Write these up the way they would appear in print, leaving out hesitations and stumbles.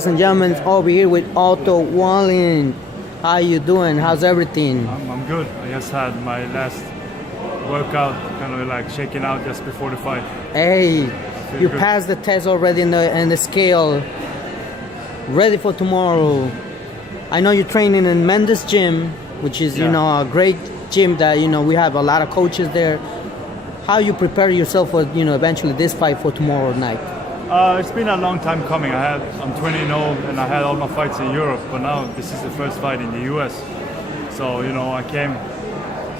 Ladies and gentlemen, over here with Otto Wallin. How you doing? How's everything? I'm good. I just had my last workout, kind of like shaking out just before the fight. Hey, you good. passed the test already in the scale. Ready for tomorrow. I know you're training in Mendes Gym, which is a great gym that we have a lot of coaches there. How you prepare yourself for eventually this fight for tomorrow night? It's been a long time coming. I'm 20 and old, and I had all my fights in Europe, but now this is the first fight in the U.S. So I came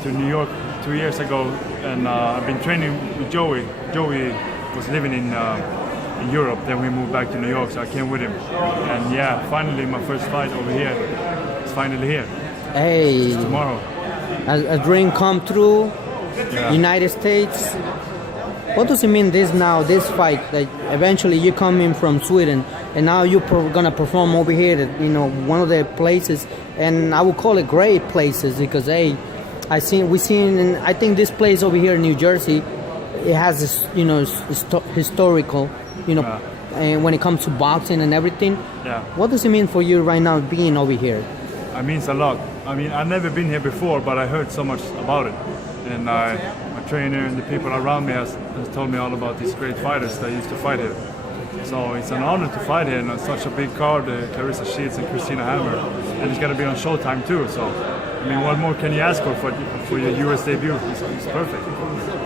to New York 2 years ago, and I've been training with Joey. Joey was living in Europe, then we moved back to New York, so I came with him. And finally my first fight over here is finally here. Hey, it's tomorrow. A dream come true. Yeah. United States. What does it mean this fight? That eventually you come in from Sweden, and now you're gonna perform over here at one of the places, and I would call it great places because I think this place over here in New Jersey, it has this historical and when it comes to boxing and everything. Yeah. What does it mean for you right now being over here? It means a lot. I mean, I've never been here before, but I heard so much about it, and my trainer and the people around me has told me all about these great fighters that used to fight here. So it's an honor to fight here, and such a big card, Clarissa Shields and Christina Hammer, and it's going to be on Showtime too. So, I mean, what more can you ask for your US debut? It's perfect.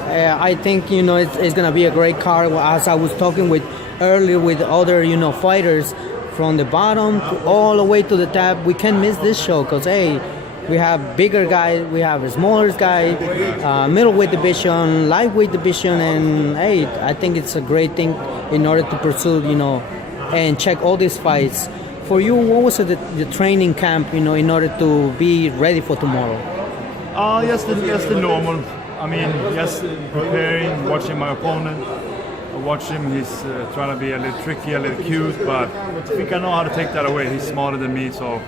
I think it's going to be a great card. As I was talking with earlier with other fighters from the bottom all the way to the top, we can't miss this show because we have bigger guys, we have a smaller guy, middleweight division, lightweight division, and I think it's a great thing in order to pursue, and check all these fights. For you, what was the training camp, in order to be ready for tomorrow? Just the normal. I mean, just preparing, watching my opponent. I watch him. He's trying to be a little tricky, a little cute, but I think I know how to take that away. He's smarter than me, so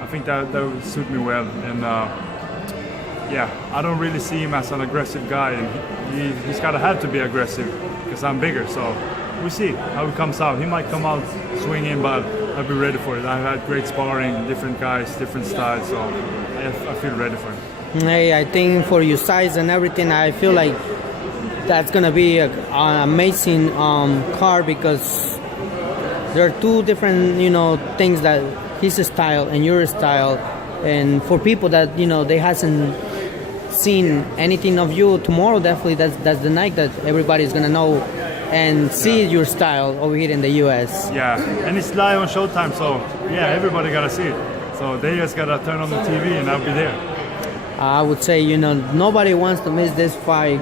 I think that would suit me well. And I don't really see him as an aggressive guy, and he's got to have to be aggressive because I'm bigger. So we'll see how he comes out. He might come out swinging, but I'll be ready for it. I've had great sparring, different guys, different styles, so I feel ready for it. Hey, I think for your size and everything, I feel like that's gonna be an amazing card because there are two different things, that his style and your style, and for people that they hasn't seen anything of you, tomorrow definitely that's the night that everybody's gonna know and see your style over here in the US. Yeah, and it's live on Showtime, so everybody gotta see it. So they just gotta turn on the TV and I'll be there. I would say nobody wants to miss this fight.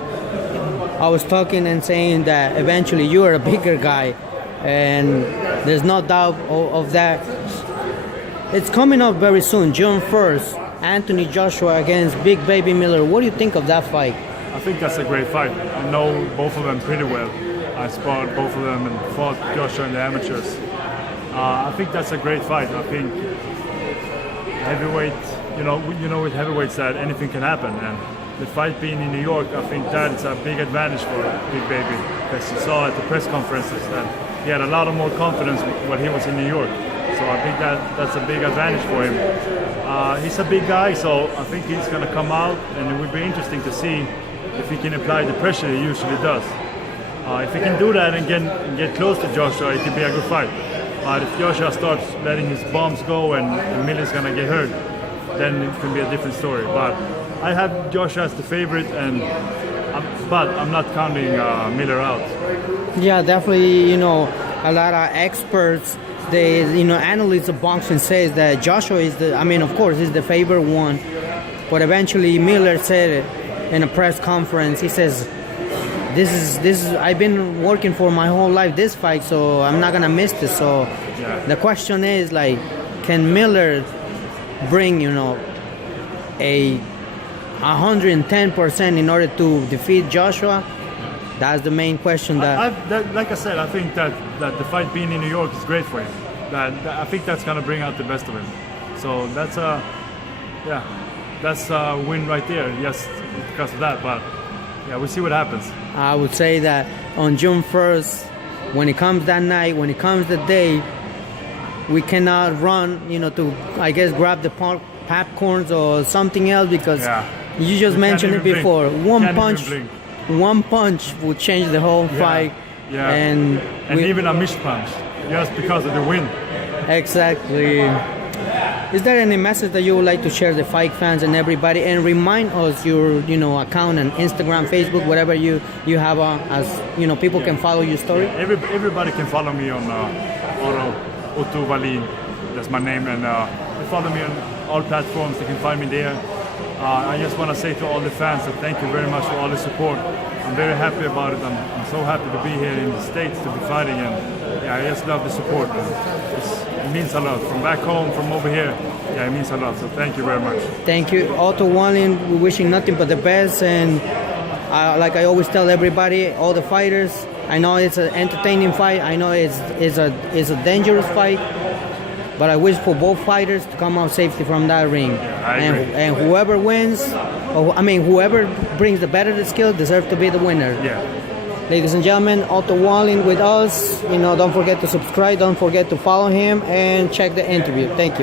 I was talking and saying that eventually you are a bigger guy, and there's no doubt of that. It's coming up very soon, June 1st, Anthony Joshua against Big Baby Miller. What do you think of that fight? I think that's a great fight. I know both of them pretty well. I sparred both of them and fought Joshua in the amateurs. I think that's a great fight. I think heavyweight, with heavyweights that anything can happen, and the fight being in New York, I think that's a big advantage for Big Baby, because you saw at the press conferences that he had a lot of more confidence when he was in New York. So I think that's a big advantage for him. He's a big guy, so I think he's going to come out, and it would be interesting to see if he can apply the pressure he usually does. If he can do that and get close to Joshua, it could be a good fight. But if Joshua starts letting his bombs go and Miller's going to get hurt, then it can be a different story. But I have Joshua as the favorite, but I'm not counting Miller out. Yeah, definitely. A lot of experts, analysts of boxing says that Joshua is of course, he's the favorite one. But eventually, Miller said it in a press conference. He says, "This is. I've been working for my whole life this fight, so I'm not gonna miss this." So the question is, can Miller bring a 110% in order to defeat Joshua? That's the main question. Like I said, I think that the fight being in New York is great for him. I think that's gonna bring out the best of him. So that's a win right there. Yes, because of that. But we'll see what happens. I would say that on June 1st, when it comes that night, when it comes the day, we cannot run, to I guess grab the popcorns or something else because you just mentioned it before. One punch would change the whole fight. Yeah. And even a missed punch, just because of the win. Exactly. Is there any message that you would like to share the fight fans and everybody, and remind us your account and Instagram, Facebook, whatever you have as people can follow your story? Everybody can follow me on Otto Wallin. That's my name, and they follow me on all platforms. They can find me there. I just want to say to all the fans that thank you very much for all the support. I'm very happy about it. I'm so happy to be here in the States to be fighting, and I just love the support. It means a lot. From back home, from over here, it means a lot. So thank you very much. Thank you, Otto Wallin. We're wishing nothing but the best, and like I always tell everybody, all the fighters, I know it's an entertaining fight. I know it's a dangerous fight. But I wish for both fighters to come out safely from that ring. I agree. And whoever wins, whoever brings the better skill deserves to be the winner. Yeah. Ladies and gentlemen, Otto Wallin with us. Don't forget to subscribe. Don't forget to follow him and check the interview. Thank you.